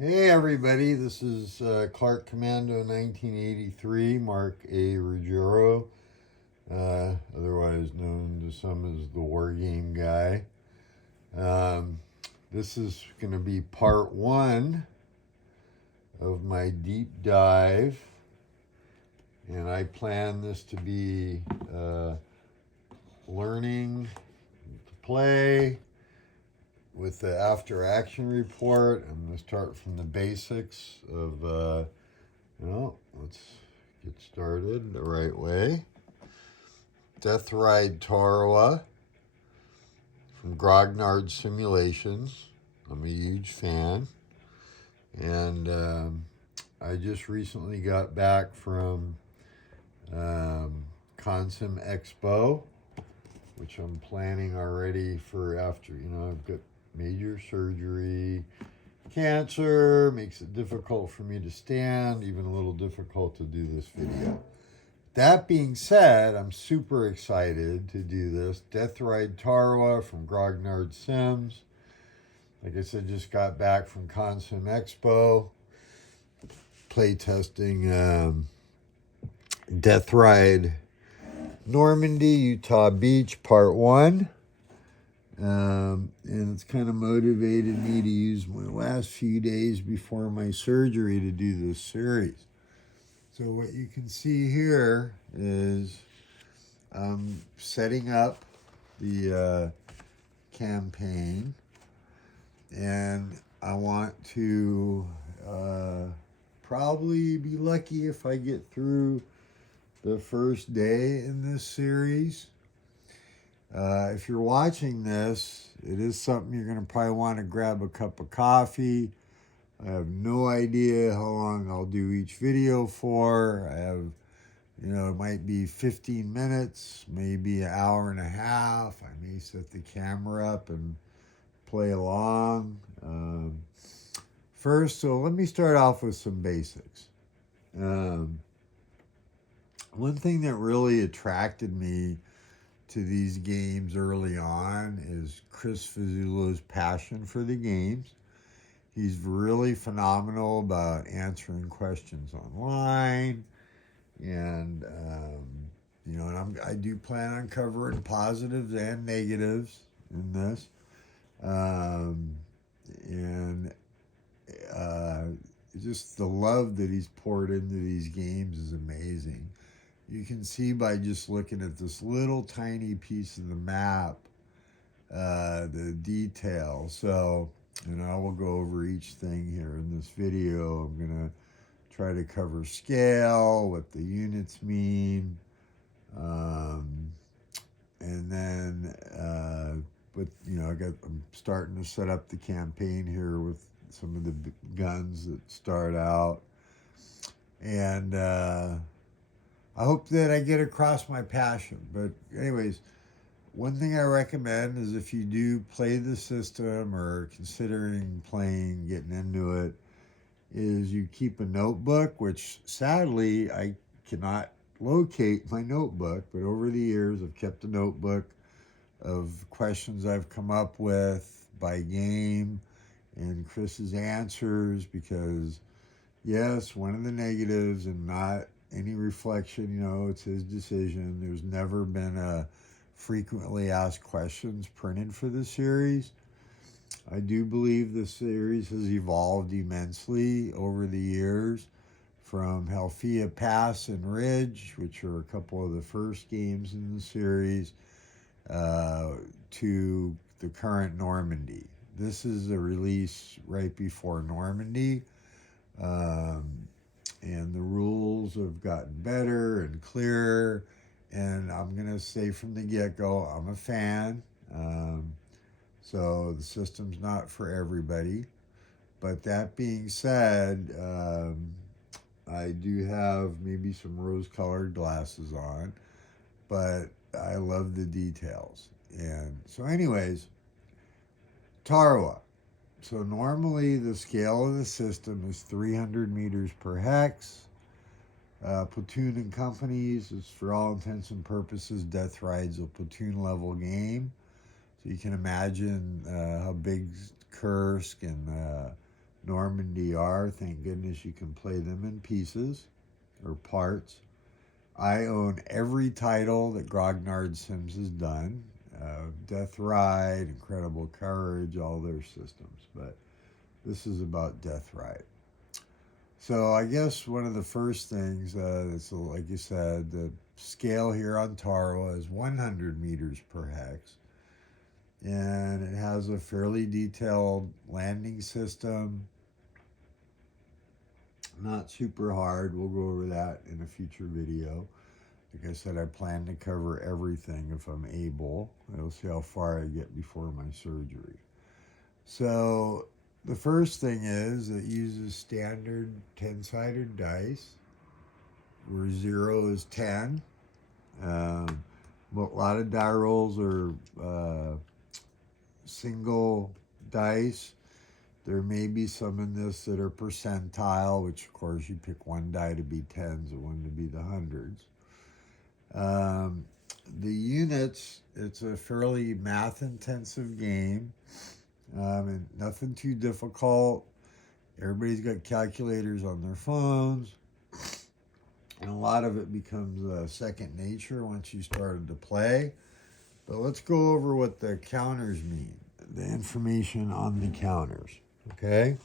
Hey everybody, this is Clark Commando 1983, Mark A. Ruggiero, otherwise known to some as the War Game Guy. Um, this is going to be part one of my deep dive, and I plan this to be learning to play with the after action report. I'm going to start from the basics of, let's get started the right way. Deathride Tarawa from Grognard Simulations. I'm a huge fan. And I just recently got back from Consim Expo, which I'm planning already for after, I've got major surgery, cancer, makes it difficult for me to stand, even a little difficult to do this video. That being said, I'm super excited to do this. Deathride Tarawa from Grognard Sims. Like I said, just got back from Consim Expo, playtesting Deathride Normandy, Utah Beach, Part 1. And it's kind of motivated me to use my last few days before my surgery to do this series. So what you can see here is I'm setting up the campaign, and I want to probably be lucky if I get through the first day in this series. If you're watching this, it is something you're going to probably want to grab a cup of coffee. I have no idea how long I'll do each video for. I have, it might be 15 minutes, maybe an hour and a half. I may set the camera up and play along. First, so let me start off with some basics. One thing that really attracted me to these games early on is Chris Fazzulo's passion for the games. He's really phenomenal about answering questions online, and I do plan on covering positives and negatives in this, and just the love that he's poured into these games is amazing. You can see by just looking at this little tiny piece of the map, the detail. So, I will go over each thing here in this video. I'm going to try to cover scale, what the units mean, and then, I'm starting to set up the campaign here with some of the guns that start out. And, I hope that I get across my passion. But anyways, one thing I recommend is if you do play the system or considering playing, getting into it, is you keep a notebook, which sadly I cannot locate my notebook, but over the years I've kept a notebook of questions I've come up with by game and Chris's answers, because yes, one of the negatives, and not any reflection, it's his decision. There's never been a frequently asked questions printed for the series. I do believe the series has evolved immensely over the years, from Halfia Pass and Ridge, which are a couple of the first games in the series, to the current Normandy. This is a release right before Normandy. And the rules have gotten better and clearer, and I'm going to say from the get-go, I'm a fan. So the system's not for everybody. But that being said, I do have maybe some rose-colored glasses on, but I love the details. And so anyways, Tarawa. So normally the scale of the system is 300 meters per hex. Platoon and Companies is, for all intents and purposes, Deathride's a platoon level game. So you can imagine how big Kursk and Normandy are. Thank goodness you can play them in pieces or parts. I own every title that Grognard Sims has done. Deathride, Incredible Courage, all their systems. But this is about Deathride. So I guess one of the first things, is, like you said, the scale here on Tarawa is 100 meters per hex. And it has a fairly detailed landing system. Not super hard. We'll go over that in a future video. Like I said, I plan to cover everything if I'm able. We'll see how far I get before my surgery. So the first thing is it uses standard 10-sided dice, where 0 is 10. A lot of die rolls are single dice. There may be some in this that are percentile, which of course you pick one die to be tens and one to be the hundreds. The units, it's a fairly math-intensive game, and nothing too difficult. Everybody's got calculators on their phones, and a lot of it becomes second nature once you started to play. But let's go over what the counters mean, the information on the counters, okay?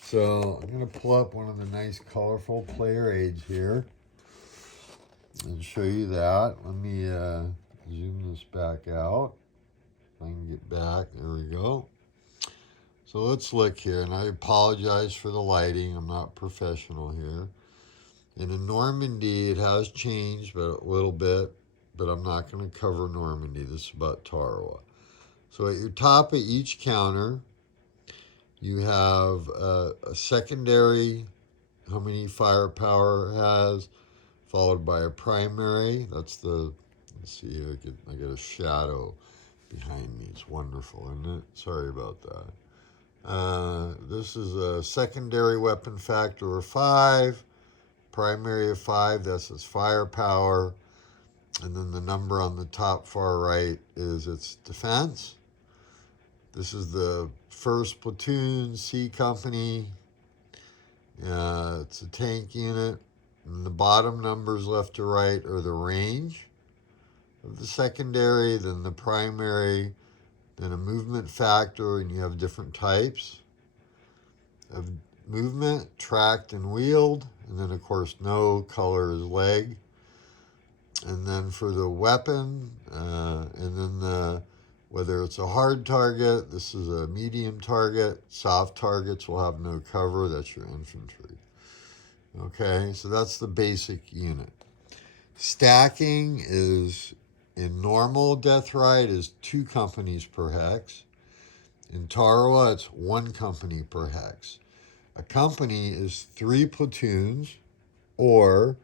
So I'm going to pull up one of the nice colorful player aids here and show you that. Let me zoom this back out. If I can get back, there we go. So let's look here, and I apologize for the lighting. I'm not professional here. And in Normandy, it has changed but a little bit, but I'm not going to cover Normandy. This is about Tarawa. So at your top of each counter, you have a secondary, how many firepower it has, followed by a primary. That's the, let's see, I get a shadow behind me. It's wonderful, isn't it? Sorry about that. This is a secondary weapon factor of 5, primary of 5, that's its firepower, and then the number on the top far right is its defense. This is the 1st Platoon C Company. It's a tank unit. And the bottom numbers left to right are the range of the secondary, then the primary, then a movement factor, and you have different types of movement, tracked and wheeled, and then of course no color is leg. And then for the weapon, and then whether it's a hard target, this is a medium target, soft targets will have no cover, that's your infantry. Okay, so that's the basic unit. Stacking is, in normal Deathride, is 2 companies per hex. In Tarawa, it's 1 company per hex. A company is 3 platoons or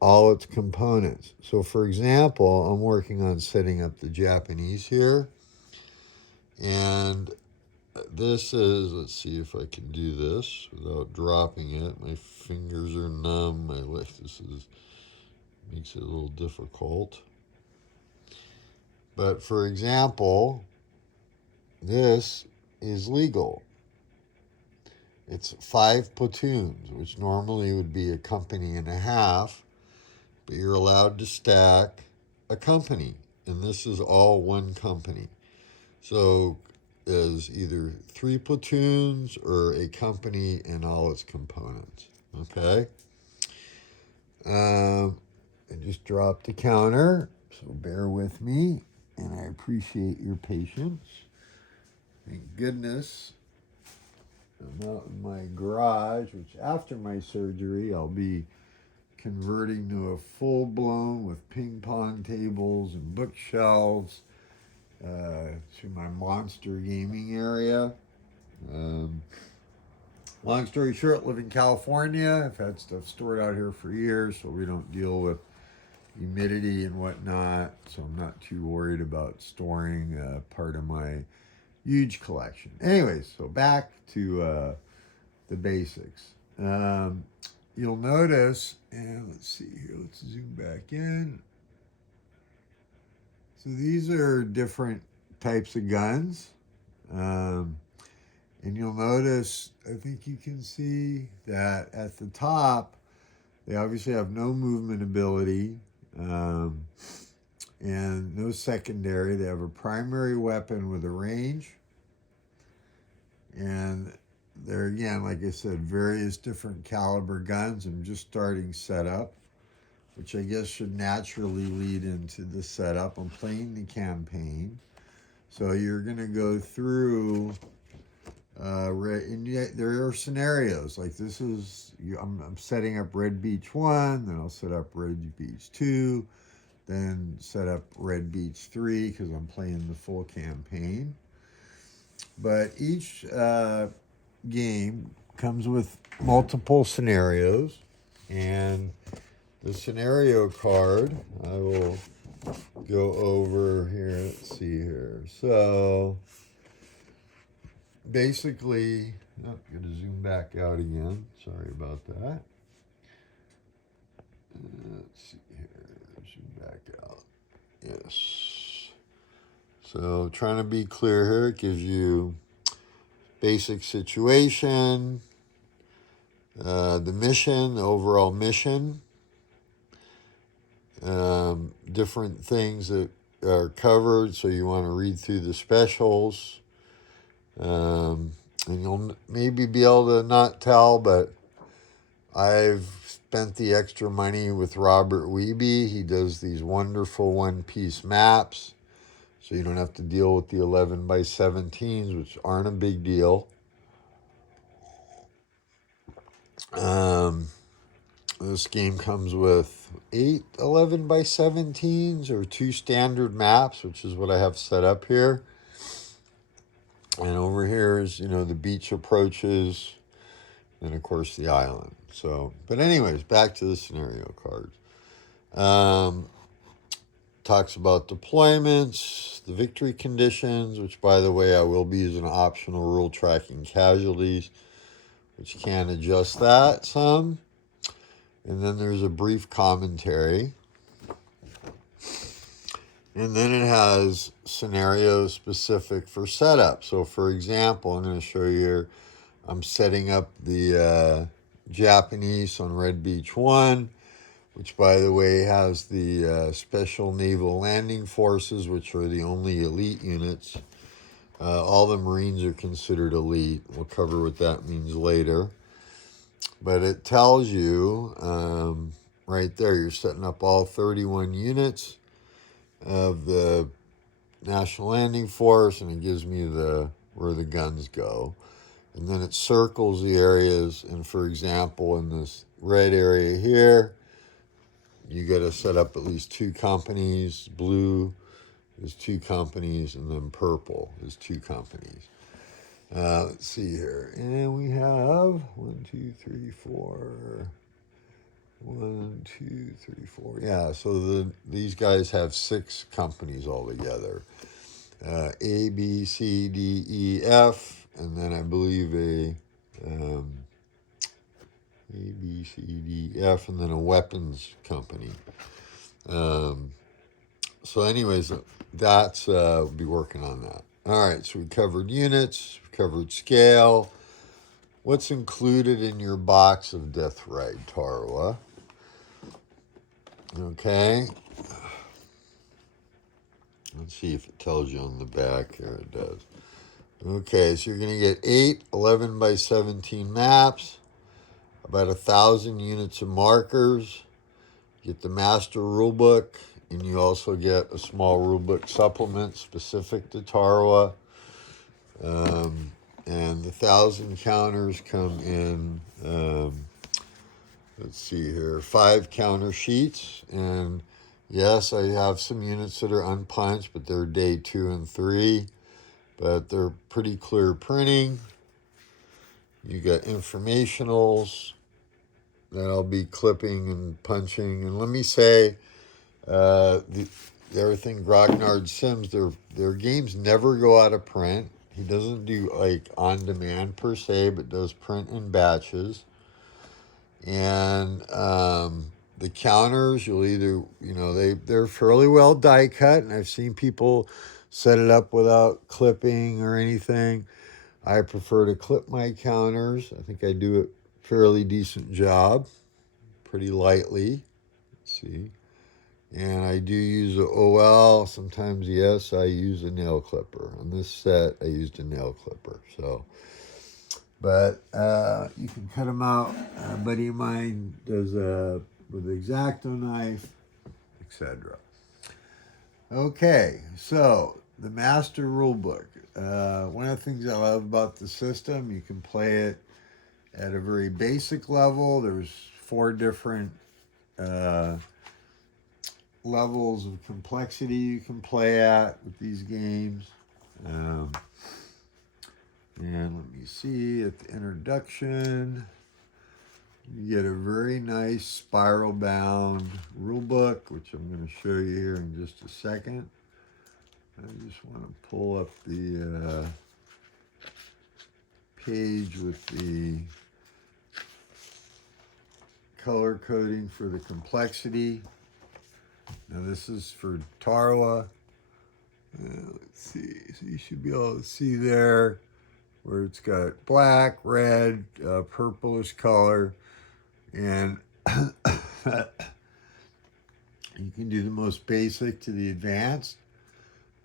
all its components. So for example, I'm working on setting up the Japanese here. And this is, let's see if I can do this without dropping it. My fingers are numb. Makes it a little difficult. But for example, this is legal. It's 5 platoons, which normally would be a company and a half, but you're allowed to stack a company, and this is all 1 company. So is either 3 platoons or a company and all its components. Okay. I just dropped the counter, so bear with me, and I appreciate your patience. Thank goodness I'm out in my garage, which after my surgery I'll be converting to a full-blown with ping pong tables and bookshelves, to my monster gaming area. Long story short, live in California. I've had stuff stored out here for years, so we don't deal with humidity and whatnot, so I'm not too worried about storing part of my huge collection. Anyways, so back to the basics. You'll notice, and let's see here, let's zoom back in. So these are different types of guns. And you'll notice, I think you can see that at the top, they obviously have no movement ability um, and no secondary. They have a primary weapon with a range. And they're, again, like I said, various different caliber guns. I'm just starting setup, which I guess should naturally lead into the setup. I'm playing the campaign. So you're going to go through, and yet there are scenarios. Like this is, I'm setting up Red Beach 1, then I'll set up Red Beach 2, then set up Red Beach 3 because I'm playing the full campaign. But each game comes with multiple scenarios, and the scenario card, I will go over here. Let's see here. So basically, I'm going to zoom back out again. Sorry about that. Let's see here. Zoom back out. Yes. So trying to be clear here. It gives you basic situation, the mission, the overall mission, different things that are covered. So you want to read through the specials. And you'll maybe be able to not tell, but I've spent the extra money with Robert Wiebe. He does these wonderful one-piece maps, so you don't have to deal with the 11 by 17s, which aren't a big deal. This game comes with 8 11 by 17s or 2 standard maps, which is what I have set up here. And over here is, the beach approaches, and of course the island. So, but anyways, back to the scenario cards. Talks about deployments, the victory conditions, which, by the way, I will be using optional rule tracking casualties, which can adjust that some. And then there's a brief commentary. And then it has scenarios specific for setup. So, for example, I'm going to show you here, I'm setting up the Japanese on Red Beach 1, which, by the way, has the Special Naval Landing Forces, which are the only elite units. All the Marines are considered elite. We'll cover what that means later. But it tells you right there, you're setting up all 31 units of the National Landing Force, and it gives me where the guns go. And then it circles the areas, and for example, in this red area here, you got to set up at least 2 companies. Blue is 2 companies, and then purple is 2 companies. Let's see here. And we have 1, 2, 3, 4. 1, 2, 3, 4. Yeah, so these guys have 6 companies altogether. A, B, C, D, E, F, and then I believe a B, C, D, F, and then a weapons company. So anyways, that's, we'll be working on that. All right, so we covered units, we covered scale. What's included in your box of Deathride Tarawa? Okay. Let's see if it tells you on the back. Here it does. Okay, so you're going to get 8 11 by 17 maps, about 1,000 units of markers. You get the master rulebook, and you also get a small rulebook supplement specific to Tarawa. And the 1,000 counters come in, let's see here, 5 counter sheets. And yes, I have some units that are unpunched, but they're day 2 and 3. But they're pretty clear printing. You got informationals that I'll be clipping and punching. And let me say, everything Grognard Sims, their games never go out of print. He doesn't do like on demand per se, but does print in batches. And the counters, you'll either, they're fairly well die cut, and I've seen people set it up without clipping or anything. I prefer to clip my counters. I think I do a fairly decent job, pretty lightly. Let's see. And I do use a OL. Sometimes, yes, I use a nail clipper. On this set, I used a nail clipper. So, but you can cut them out. A buddy of mine does with an X-Acto knife, etc. Okay, so the master rule book. One of the things I love about the system, you can play it at a very basic level. There's 4 different levels of complexity you can play at with these games. And let me see, at the introduction, you get a very nice spiral bound rule book, which I'm going to show you here in just a second. I just want to pull up the page with the color coding for the complexity. Now this is for Tarawa. Let's see, so you should be able to see there where it's got black, red, purplish color, and you can do the most basic to the advanced.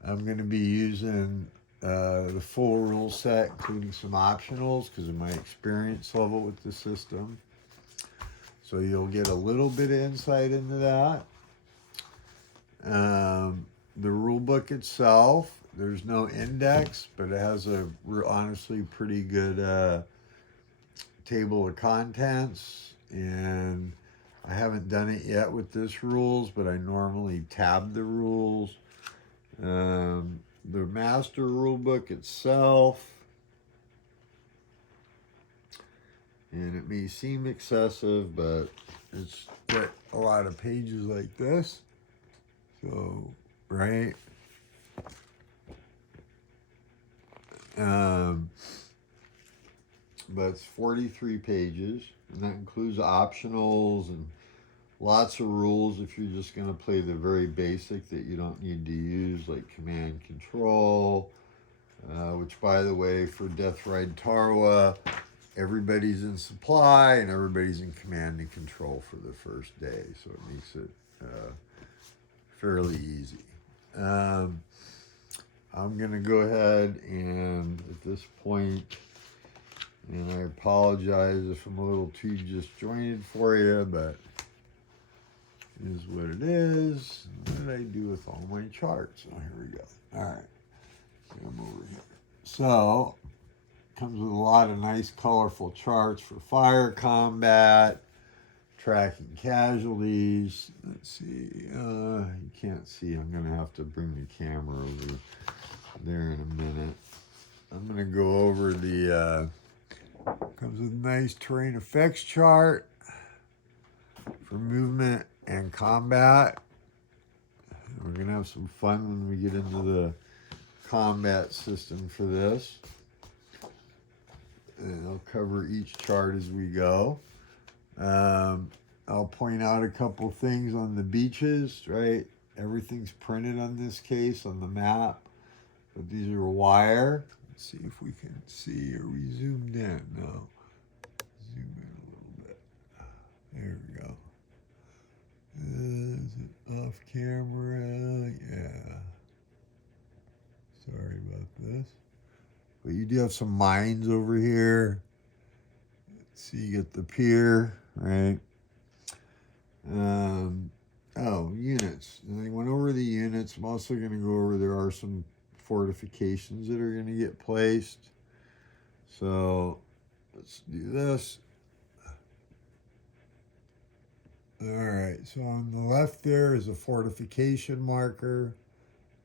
I'm going to be using the full rule set, including some optionals, because of my experience level with the system. So you'll get a little bit of insight into that. The rule book itself, there's no index, but it has a honestly pretty good table of contents. And I haven't done it yet with this rules, but I normally tab the rules. The master rule book itself, and it may seem excessive, but it's got a lot of pages like this. So, right? But it's 43 pages, and that includes optionals and lots of rules if you're just going to play the very basic that you don't need to use, like command control, which, by the way, for Deathride Tarawa, everybody's in supply and everybody's in command and control for the first day, so it makes it fairly easy. I'm going to go ahead and at this point, and I apologize if I'm a little too disjointed for you, but it is what it is. What did I do with all my charts? Oh, here we go. All right. I'm over here. So, comes with a lot of nice colorful charts for fire combat, tracking casualties. Let's see. You can't see. I'm going to have to bring the camera over there in a minute. I'm going to go over the, comes with a nice terrain effects chart for movement and combat. We're going to have some fun when we get into the combat system for this. And I'll cover each chart as we go. I'll point out a couple things on the beaches, right? Everything's printed on this case on the map, but these are wire. Let's see if we can see. Are we zoomed in? No. Zoom in a little bit. There we go. Is it off camera? Yeah. Sorry about this. But you do have some mines over here. Let's see, you get the pier, right? Units. And I went over the units. I'm also going to go over, there are some fortifications that are going to get placed. So let's do this. All right, so on the left there is a fortification marker,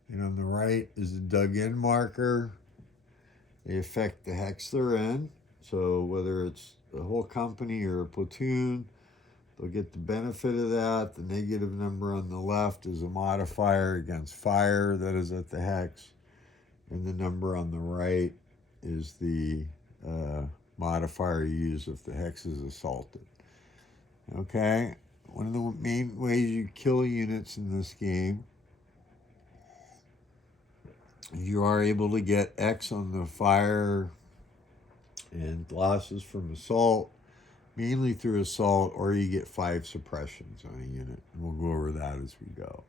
and on the right is a dug-in marker. They affect the hex they're in, so whether it's a whole company or a platoon, they'll get the benefit of that. The negative number on the left is a modifier against fire that is at the hex, and the number on the right is the modifier you use if the hex is assaulted. Okay? One of the main ways you kill units in this game, you are able to get X on the fire and losses from assault, mainly through assault, or you get 5 suppressions on a unit. And we'll go over that as we go.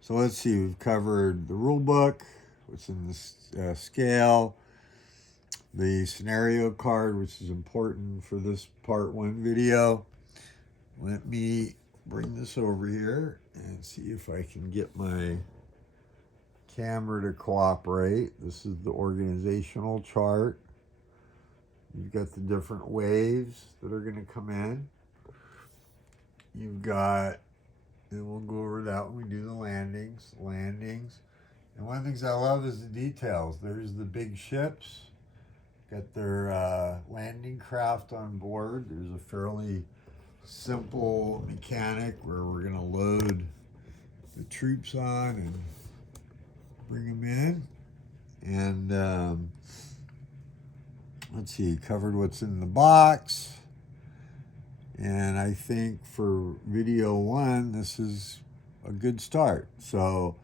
So let's see, we've covered the rule book, what's in the scale, the scenario card, which is important for this part 1 video. Let me bring this over here and see if I can get my camera to cooperate. This is the organizational chart. You've got the different waves that are going to come in. You've got, and we'll go over that when we do the landings. And one of the things I love is the details. There's the big ships, got their landing craft on board. There's a fairly simple mechanic where we're going to load the troops on and bring them in. And let's see, covered what's in the box. And I think for video 1, this is a good start. So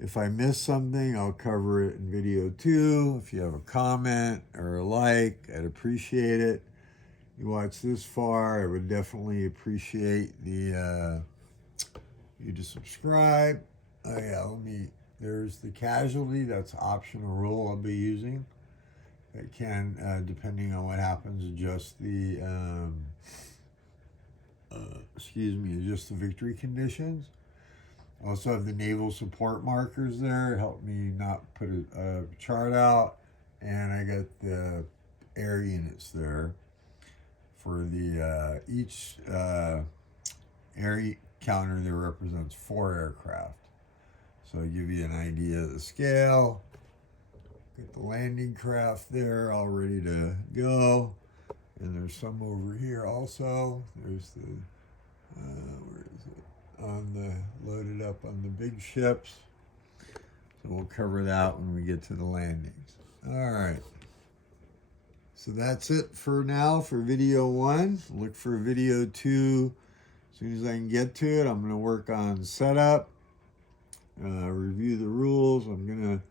if I miss something, I'll cover it in video 2. If you have a comment or a like, I'd appreciate it. You watch this far, I would definitely appreciate the you to subscribe. Oh yeah, there's the casualty. That's optional rule I'll be using. It can, depending on what happens, adjust the adjust the victory conditions. Also have the naval support markers there. Help me not put a chart out. And I got the air units there for the each air counter there represents 4 aircraft. So I'll give you an idea of the scale. Get the landing craft there all ready to go. And there's some over here also. There's the, where is it? Loaded up on the big ships. So we'll cover that when we get to the landings. All right. So that's it for now for video 1. Look for video 2 as soon as I can get to it. I'm going to work on setup, review the rules. I'm going to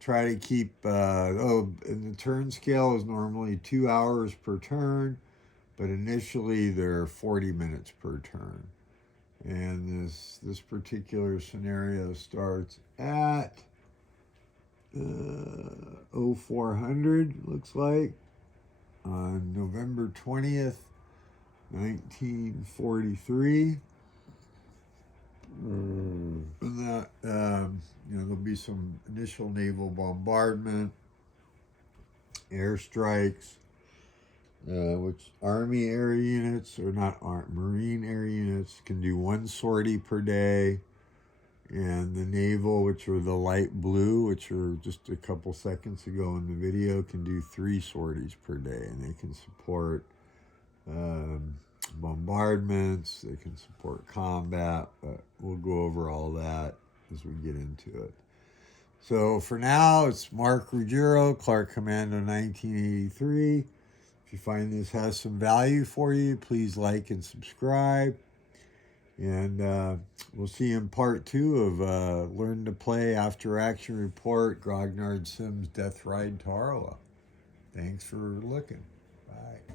try to keep, and the turn scale is normally 2 hours per turn, but initially they're 40 minutes per turn. And this particular scenario starts at 0400, looks like, on November 20th, 1943. And that, there'll be some initial naval bombardment, airstrikes, which Army air units, or not Marine air units, can do 1 sortie per day. And the naval, which are the light blue, which are just a couple seconds ago in the video, can do 3 sorties per day. And they can support bombardments, they can support combat, but we'll go over all that as we get into it. So for now, it's Mark Ruggiero, Clark Commando 1983. If you find this has some value for you, please like and subscribe. And we'll see you in part 2 of Learn to Play After Action Report, Grognard Sims Deathride Tarawa. Thanks for looking. Bye.